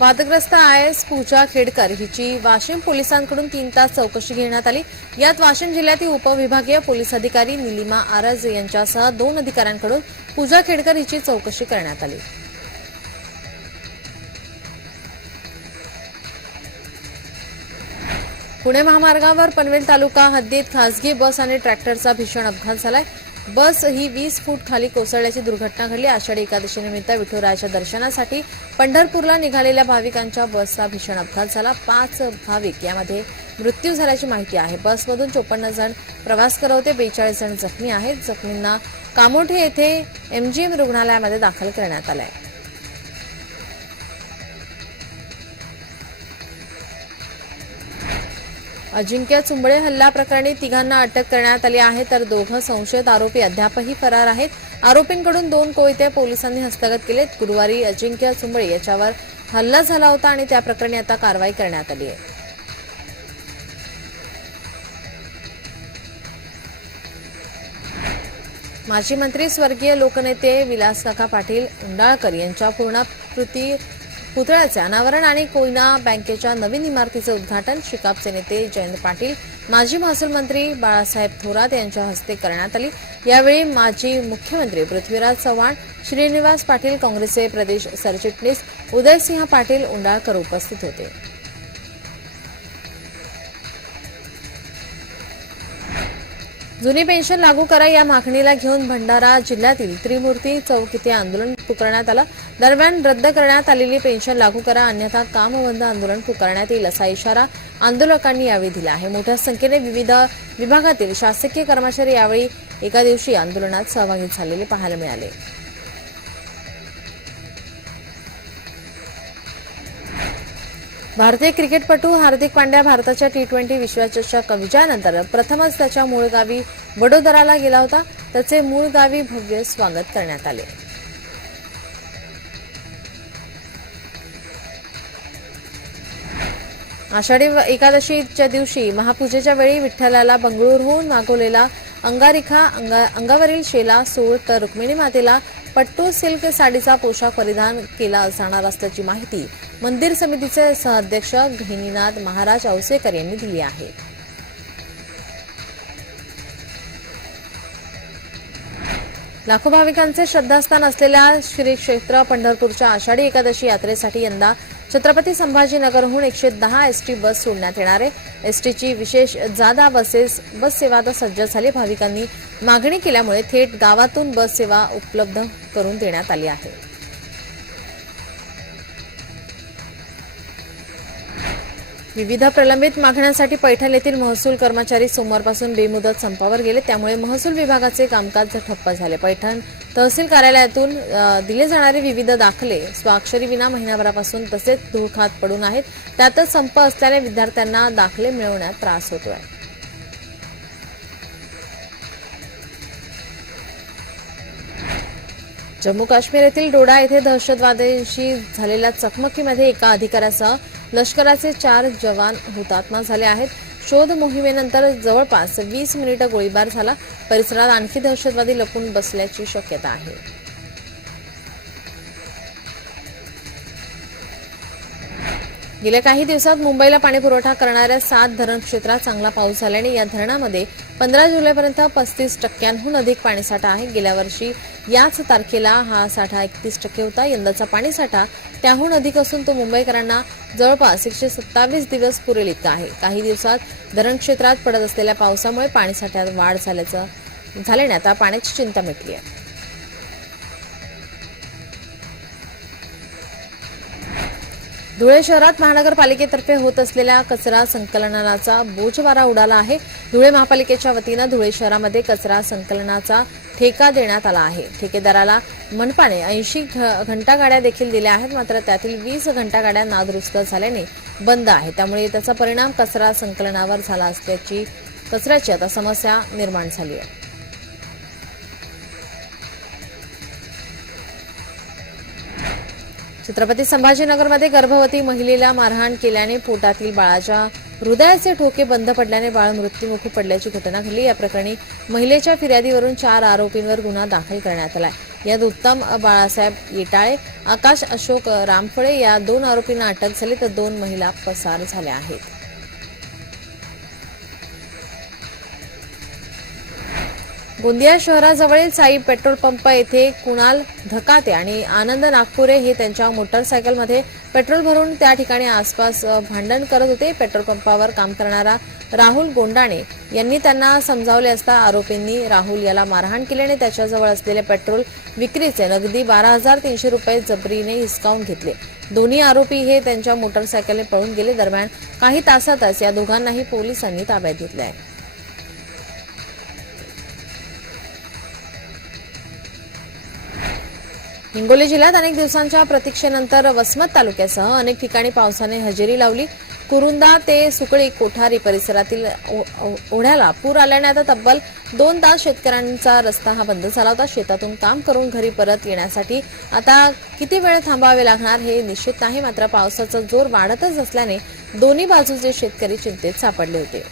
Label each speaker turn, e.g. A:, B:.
A: वादग्रस्त I S पूजा खेडकर हिची वाशिम पोलिसांकडून तीन तास चौकशी घेण्यात आली. यात वाशिम जिल्ह्यातील उपविभागीय पोलीस अधिकारी निलिमा आरज यांच्यासह दोन अधिकाऱ्यांकडून पूजा खेडकर हिची चौकशी करण्यात आली. पुणे महामार्गावर पनवेल तालुका हद्दीत खासगी बस आणि ट्रॅक्टरचा भीषण अपघात झालाय. बस ही वीस फूट खाली कोसळल्याची दुर्घटना घडली. आषाढी एकादशीनिमित्त विठुरायाच्या दर्शनासाठी पंढरपूरला निघालेल्या भाविकांच्या बसचा भीषण अपघात झाला. पाच भाविक यामध्ये मृत्यू झाल्याची माहिती आहे. बसमधून चोपन्न जण प्रवास करवते. बेचाळीस जण जखमी आहेत. जखमींना कामोठे येथे एमजीएम रुग्णालयामध्ये दाखल करण्यात आलं आहे अजिंक्य चुंबळे हल्ला प्रकरणी तिघांना अटक करण्यात आली आहे तर दोघं संशयित आरोपी अद्यापही फरार आहेत. आरोपींकडून दोन कोयते पोलिसांनी हस्तगत केलेत. गुरुवारी अजिंक्य चुंबळे याच्यावर हल्ला झाला होता आणि त्या प्रकरणी आता कारवाई करण्यात आली आहे. माजी मंत्री स्वर्गीय लोकनेते विलासकाका पाटील उंडाळकर यांच्या पूर्णाकृती पुतळ्याचे अनावरण आणि कोयना बँकेच्या नवीन इमारतीचं उद्घाटन शिकापचे नेते जयंत पाटील माजी महसूल मंत्री बाळासाहेब थोरात यांच्या हस्ते करण्यात आली. यावेळी माजी मुख्यमंत्री पृथ्वीराज चव्हाण श्रीनिवास पाटील काँग्रेसचे प्रदेश सरचिटणीस उदयसिंह पाटील उंडाळकर उपस्थित होते. जुनी पेन्शन लागू करा या मागणीला घेऊन भंडारा जिल्ह्यातील त्रिमूर्ती चौक इथे आंदोलन पुकारण्यात आलं. दरम्यान रद्द करण्यात आलेली पेन्शन लागू करा अन्यथा कामबंद आंदोलन पुकारण्यात येईल असा इशारा आंदोलकांनी यावेळी दिला आहे. मोठ्या संख्येने विविध विभागातील शासकीय कर्मचारी यावेळी एका दिवशी आंदोलनात सहभागी झालेले पाहायला मिळाले. भारतीय क्रिकेटपटू हार्दिक पांड्या भारताच्या टी ट्वेंटी विश्वचषक विजयानंतर प्रथमच त्याच्या मूळ गावी वडोदराला गेला होता. त्याचे मूळ गावी भव्य स्वागत करण्यात आले. आषाढी एकादशीच्या दिवशी महापूजेच्या वेळी विठ्ठलाला बंगळुरूहून मागवलेला अंगारिखा अंगा, अंगावरील शेला सूळ तर रुक्मिणी मातेला पट्टू सिल्क साडीचा पोशाख परिधान केला जाणार असल्याची माहिती मंदिर समितीचे सहअध्यक्ष गहिनीनाथ महाराज औसेकर यांनी दिली आहे. लाखो भाविकांचे श्रद्धास्थान असलेल्या श्री क्षेत्र पंढरपूरच्या आषाढी एकादशी यात्रेसाठी यंदा छत्रपती संभाजीनगरहून एकशे दहा एसटी बस सोडण्यात येणार आहे. एसटीची विशेष जादा बसेस बस सेवा आता सज्ज झाली. भाविकांनी मागणी केल्यामुळे थेट गावातून बस सेवा उपलब्ध करून देण्यात आली आहे. विविध प्रलंबित मागण्यांसाठी पैठण येथील महसूल कर्मचारी सोमवारपासून बेमुदत संपावर गेले. त्यामुळे महसूल विभागाचे कामकाज ठप्प झाले. पैठण तहसील कार्यालयातून दिले जाणारे विविध दाखले स्वाक्षरी विना महिन्याभरापासून तसेच धुळखात पडून आहेत. त्यातच संप असल्याने विद्यार्थ्यांना दाखले मिळवण्यात त्रास होतोय. जम्मू काश्मीर येथील डोडा येथे दहशतवाद्यांशी झालेल्या चकमकीमध्ये एका अधिकाऱ्यासह लष्कराचे चार जवान हुतात्मा झाले आहेत. शोध मोहिमेनंतर जवळपास वीस मिनिटं गोळीबार झाला. परिसरात आणखी दहशतवादी लपून बसल्याची शक्यता आहे. गेल्या काही दिवसात मुंबईला पाणी पुरवठा करणाऱ्या सात धरण क्षेत्रात चांगला पाऊस झाल्याने या धरणामध्ये पंधरा जुलैपर्यंत पस्तीस टक्क्यांहून अधिक पाणीसाठा आहे. गेल्या वर्षी याच तारखेला हा साठा एकतीस टक्के होता. यंदाचा पाणीसाठा त्याहून अधिक असून तो मुंबईकरांना जवळपास एकशे सत्तावीस दिवस पुरेल इतका आहे. काही दिवसात धरण क्षेत्रात पडत असलेल्या पावसामुळे पाणीसाठ्यात वाढ झाल्याचं झाल्याने आता पाण्याची चिंता मिटली आहे. धुळे शहरात महानगरपालिकेतर्फे होत असलेल्या कचरा संकलनाचा बोजवारा उडाला आहे. धुळे महापालिकेच्या वतीनं धुळे शहरामध्ये कचरा संकलनाचा ठेका देण्यात आला आहे. ठेकेदाराला मनपाने ऐंशी घंटागाड्या देखील दिल्या आहेत मात्र त्यातील वीस घंटागाड्या नादुरुस्त झाल्याने बंद आहे. त्यामुळे त्याचा परिणाम कचरा संकलनावर झाला असल्याची कचऱ्याची आता समस्या निर्माण झाली आहे. छत्रपती संभाजीनगरमध्ये गर्भवती महिलेला मारहाण केल्याने पोटातील बाळाच्या हृदयाचे ठोके बंद पडल्याने बाळ मृत्युमुखी पडल्याची घटना घडली. या प्रकरणी महिलेच्या फिर्यादीवरून चार आरोपींवर गुन्हा दाखल करण्यात आला यात उत्तम बाळासाहेब येटाळे आकाश अशोक रामफळे या दोन आरोपींना अटक झाली तर दोन महिला पसार झाल्या आहेत. गोंदिया शहराजवळील साई पेट्रोल पंप येथे कुणाल धकाते आणि आनंद नागपुरे हे त्यांच्या मोटरसायकलमध्ये पेट्रोल भरून त्या ठिकाणी आसपास भांडण करत होते. पेट्रोल पंपावर काम करणारा राहुल गोंडाणे यांनी त्यांना समजावले असता आरोपींनी राहुल याला मारहाण केल्याने त्याच्याजवळ असलेले पेट्रोल विक्रीचे नगदी बारा हजार तीनशे रुपये जबरीने हिसकावून घेतले. दोन्ही आरोपी हे त्यांच्या मोटरसायकलने पळून गेले. दरम्यान काही तासातच या दोघांनाही पोलिसांनी ताब्यात घेतले आहे. हिंगोली जिल्ह्यात अनेक दिवसांच्या प्रतीक्षेनंतर वसमत तालुक्यासह अनेक ठिकाणी पावसाने हजेरी लावली. कुरुंदा ते सुकळी कोठारी परिसरातील ओ- ओढ्याला पूर आल्याने आता तब्बल दोन तास शेतकऱ्यांचा रस्ता हा बंद झाला होता. शेतातून काम करून घरी परत येण्यासाठी आता किती वेळ थांबावे लागणार हे निश्चित नाही मात्र पावसाचा जोर वाढतच असल्याने दोन्ही बाजूचे शेतकरी चिंतेत सापडले होते.